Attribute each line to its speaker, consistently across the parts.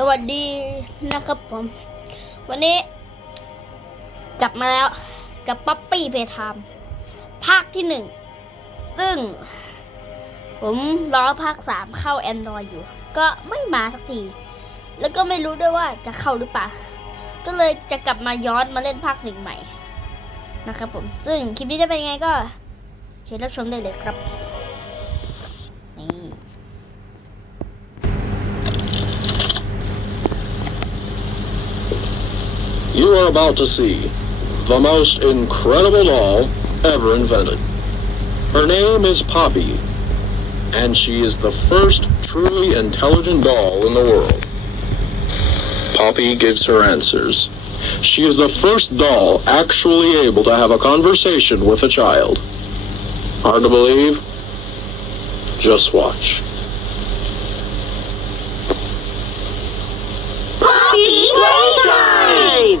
Speaker 1: สวัสดีนะครับผม วันนี้ กลับมาแล้วกับป๊อปปี้เพทามภาคที่หนึ่ง ซึ่ง ผมรอภาคสามเข้า Android อยู่ ก็ไม่มาสักที แล้วก็ไม่รู้ด้วยว่าจะเข้าหรือเปล่า ก็เลยจะกลับมาย้อนมาเล่นภาคหนึ่งใหม่ นะครับผม ซึ่งคลิปนี้จะเป็นไงก็เชิญรับชมได้เลยครับ
Speaker 2: You are about to see the most incredible doll ever invented. Her name is Poppy, and she is the first truly intelligent doll in the world. Poppy gives her answers. She is the first doll actually able to have a conversation with a child. Hard to believe? Just watch.
Speaker 3: Poppy Playtime!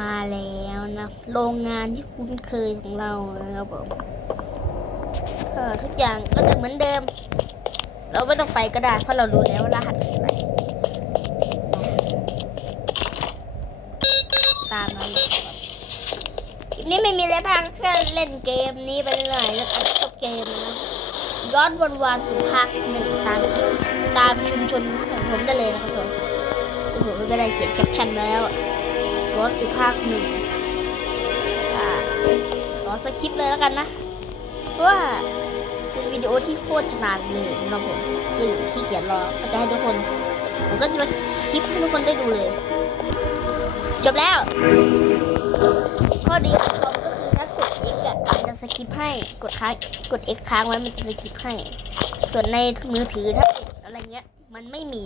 Speaker 1: มาแล้วนะโรงงานที่คุ้นเคยของเรานะครับผมทุกอย่างก็จะเหมือนเดิม เราไม่ต้องไปก็ได้เพราะเรารู้แล้วว่ารหัสอะไรตามนั้นคลิปนี้ไม่มีอะไรพากแค่เล่นเกมนี้ไปเรื่อยแล้วก็จบเกมนะย้อนวันวานสู่ภาคหนึ่งตามคลิปตามชุมชนของผมได้เลยนะครับผมผมก็ได้เขียนแคปชั่นแล้ว รถสุภาคหนึ่งจะรอสคริปเลยแล้วกันนะ เพราะว่าเป็นวิดีโอที่โคตรจะนานเลยสำหรับผมซึ่งขี้เกียจรอก็จะให้ทุกคน ผมก็จะมาคลิปให้ทุกคนได้ดูเลย จบแล้ว ข้อดีของคอมก็คือถ้ากด X อะมันจะสคริปให้กดค้างกด X ค้างไว้มันจะสคริปให้ ส่วนในมือถือถ้าอะไรเงี้ย มันไม่มี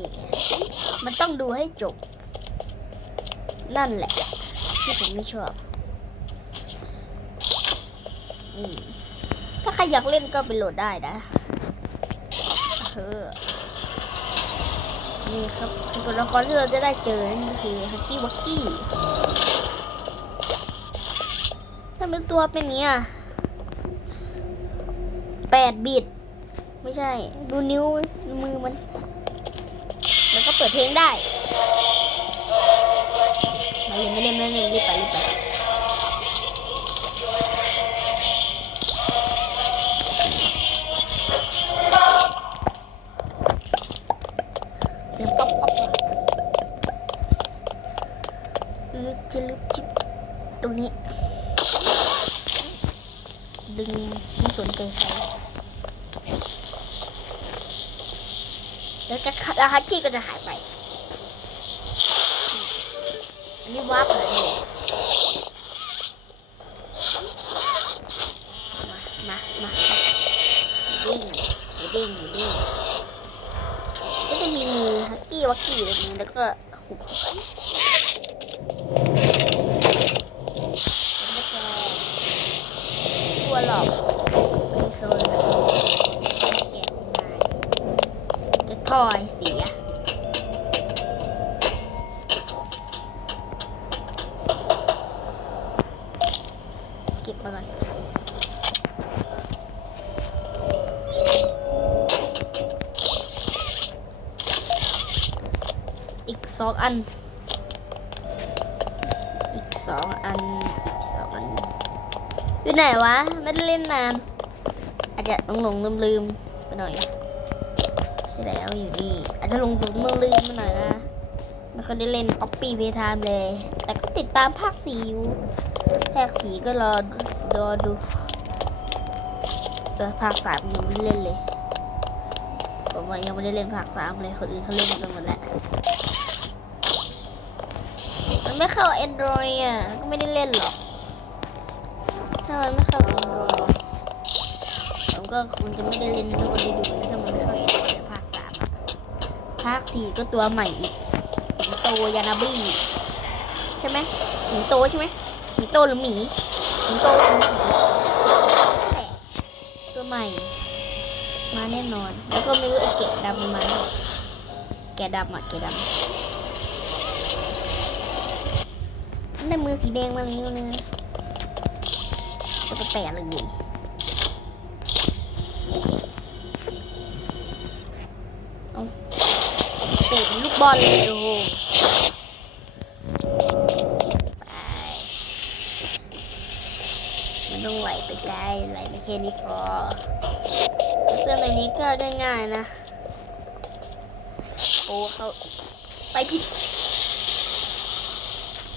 Speaker 1: มันต้องดูให้จบ นั่นแหละ ที่ผมไม่ชอบอถ้าใครอยากเล่นก็ไปโหลดได้นะเออนี่ครับคือตัวละครที่เราจะได้เจอนั่นก็คือฮักกี้วักกี้ถ้าเป็นตัวเป็นเนี้ยแปดบิต ไม่ใช่ ดูนิ้วมือมันแล้วก็เปิดเพลงได้ เล่นไม่เล่นไม่เล่นรีบไปรีบไปเสียงป๊อปป๊อปอะเออจะลึกจิบตรงนี้ ดึงไม่สนใจใครแล้วจะอาฮาจิก็จะหายไป นี่วับเลยมา มา มาดิ้งดิ้งดิ้งก็จะมีมือฮักกี้วักกี้ตรงนี้แล้วก็หุบเข้าไปตัวหลอกเป็นโซนแกะของนายจะทอยเสีย เก็บมาก่อนอีกสองอันสองอัน อีกสองอัน อยู่ไหนวะ ไม่ได้เล่นนาน อาจจะหลงๆลืมไปหน่อย ใช่แล้วอยู่นี่ อาจจะหลงจุดลืมไปหน่อยนะไม่ค่อยได้เล่นป๊อปปี้เพย์ไทม์เลย แต่ก็ติดตามภาคสี่อยู่ ภาคสี่ก็รอรอดูแต่ภาคสามยังไม่เล่นเลย ผมว่ายังไม่ได้เล่นภาคสามเลย คนอื่นเขาเล่นกันหมดแล้ว มันไม่เข้า Android อะ ก็ไม่ได้เล่นหรอก ถ้ามันไม่เข้า Android ผมก็คงจะไม่ได้เล่นให้ทุกคนได้ดูนะถ้ามันไม่เข้า Android ภาคสามภาคสี่ก็ตัวใหม่อีกสิงโตยานาบี้ใช่ไหมสิงโตใช่ไหม สิงโตหรือหมีสิงโตหรือหมีแหละตัวใหม่ มาแน่นอน แล้วก็ไม่รู้ไอ้เกะดำมันมาหรอแกะดำอะแกะดำได้มือสีแดงมาเลยนะจะไปแปะเลยเอาเตะลูกบอลเลยโอ้โหไปมัน ต้องไหลไปไกลไหลไม่แค่นี้พอเสื้อแบบนี้ก็ง่ายๆนะโอ้เขาไปผิด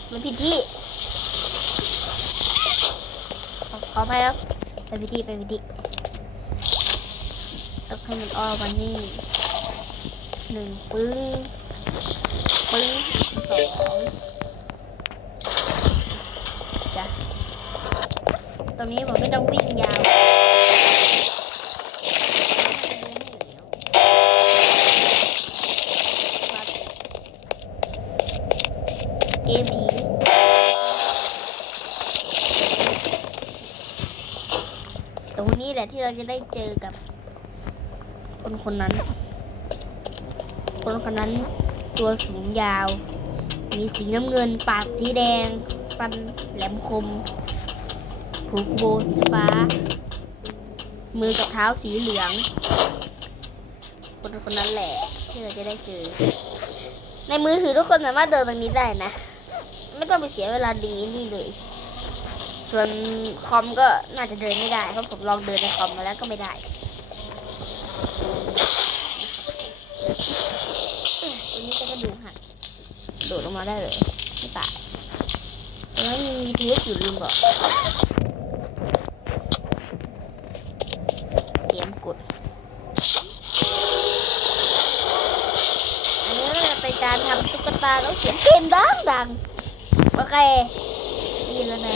Speaker 1: มันผิดที่ขอขอไปแล้วไปผิดที่ไปผิดที่ต้องให้มันอ้อมมานี่หนึ่งปึ้งปึ้งสองจ้ะต รงนี้ผมไม่ต้องวิ่งยาวเกมผีตรงนี้แหละที่เราจะได้เจอกับ คนคนนั้น คนคนนั้นตัวสูงยาว มีสีน้ำเงิน ปากสีแดง ฟันแหลมคม ผูกโบสีฟ้า มือกับเท้าสีเหลือง คนคนนั้นแหละที่เราจะได้เจอ ในมือถือทุกคนสามารถเดินตรงนี้ได้นะ ไม่ต้องไปเสียเวลาดึงนี่เลย ส่วนคอมก็น่าจะเดินไม่ได้เพราะผมลองเดินในคอมมาแล้วก็ไม่ได้เอ้ยตัวนี้จะกระดูกหักโดดลงมาได้เลยไม่ตายแล้วมีทีเอสอยู่ลืมบอกเตรียมกด อันนี้ก็จะเป็นการทำ ตุ๊กตาแล้วเสียงเกมดังดังโอเคดีแล้วนะ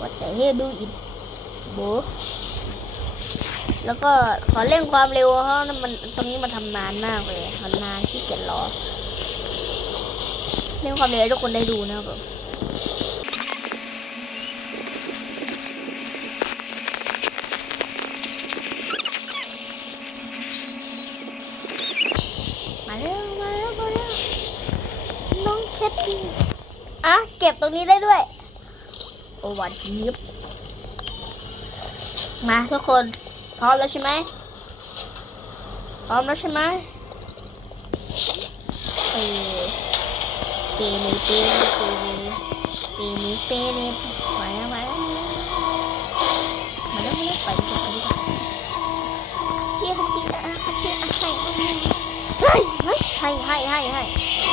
Speaker 1: ว่าแต่ให้ดูอีกโบแล้วก็ขอเร่งความเร็วเพราะมันตรงนี้มันทำนานมากเลยมันนานที่เกียจรอเร่งความเร็วให้ทุกคนได้ดูนะครับผมมาเร็วมาเร็วมาเร็ว น้องแคทตี้อะเก็บตรงนี้ได้ด้วย โอ้วานจี๊บมาทุกคน พร้อมแล้วใช่ไหมพร้อมแล้วใช่ไหมเปเปนี่เปนี่เปนี่เปนี่เปนี่มาแล้วมาแล้วมาแล้วมาแล้วไปกว่าไปดีกว่าเจี๊ยบเจี๊ยบอะเจี๊ยบอะให้ให้ให้ให้ให้ให้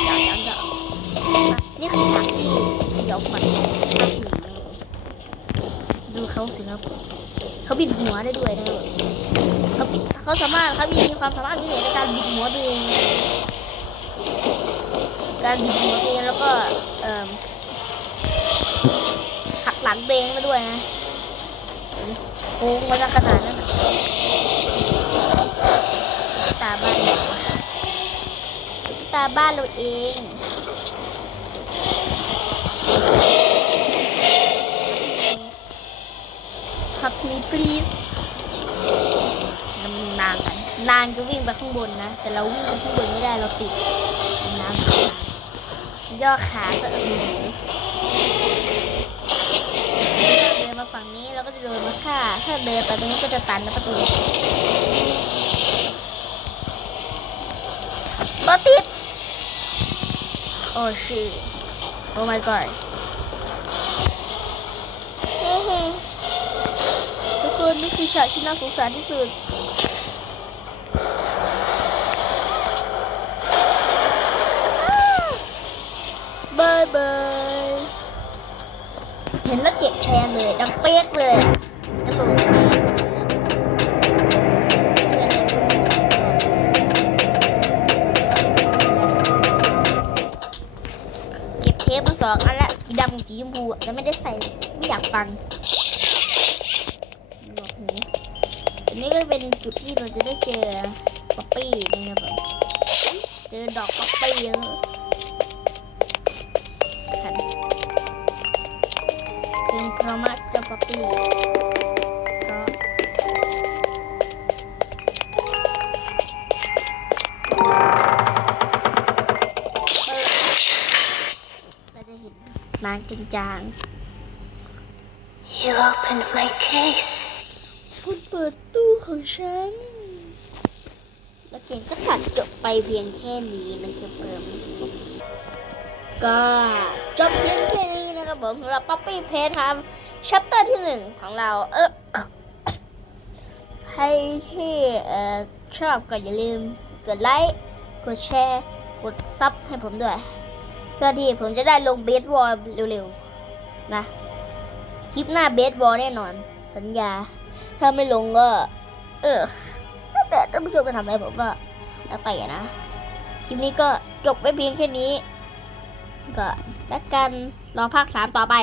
Speaker 1: เดี๋ยวเดี๋ยวเดี๋ยวอะ นี่คือฉากที่เดี๋ยวก่อนภาคหนึ่งเลยดูเขาสิครับ เขาบิดหัวได้ด้วยนะครับเขาบิดเขาสามารถเขามีความสามารถพิเศษในการบิดหัวตัวเองการบิดหัวตัวเองแล้วก็เอ่อหักหลังตัวเองมาด้วยนะโค้งมาจากขนาดนั้นน่ะตาบ้านเราตาบ้านเราเอง หักมี please มันนางกันนางจะวิ่งไปข้างบนนะ แต่เราวิ่งไปข้างบนไม่ได้เราติดนางย่อขาก็เออเดินมาฝั่งนี้เราก็จะเดินมาฆ่า ถ้าเดินไปตรงนี้ก็จะตันนะประตูรถติด โอ้ชิโอ้ my god เฮ้เฮ้ทุกค นนี่คือฉากที่น่าสงสารที่สุดบายบายเห็นแล้วเจ็บแทนเลยดังเปียกเลยกระโหลกเพื่อนเก็บเทปมาสองอันละสีดำกับสีชมพูอะแต่ไม่ได้ใส่ไม่อยากฟัง เป็นจุดที่เราจะได้เจอป๊อปปี้นะครับผมเจอดอกป๊อปปี้เยอะขันเพลงเพราะมากเจ้าป๊อปปี้เพราะเราจะเห็นนางจริงจาง
Speaker 3: You opened my case.
Speaker 1: คุณเปิดตู้ของฉัน แล้วเกมก็ตัดจบไปเพียงแค่นี้นะครับผมก็จบเพียงแค่นี้นะครับผมสำหรับป๊อปปี้เพจทำชัปเตอร์ที่หนึ่งของเรา เออใครที่เอ่อชอบก็อย่าลืมกดไลค์กดแชร์กดซับให้ผมด้วยเพื่อที่ผมจะได้ลงเบสบอลเร็วๆนะ คลิปหน้าเบสบอลแน่นอน สัญญา ถ้าไม่ลงก็ เออแต่ท่านผู้ชมจะทำอะไรผมก็แล้วแต่นะ คลิปนี้ก็จบไปเพียงแค่นี้ ก็แล้วกันรอภาคสามต่อไป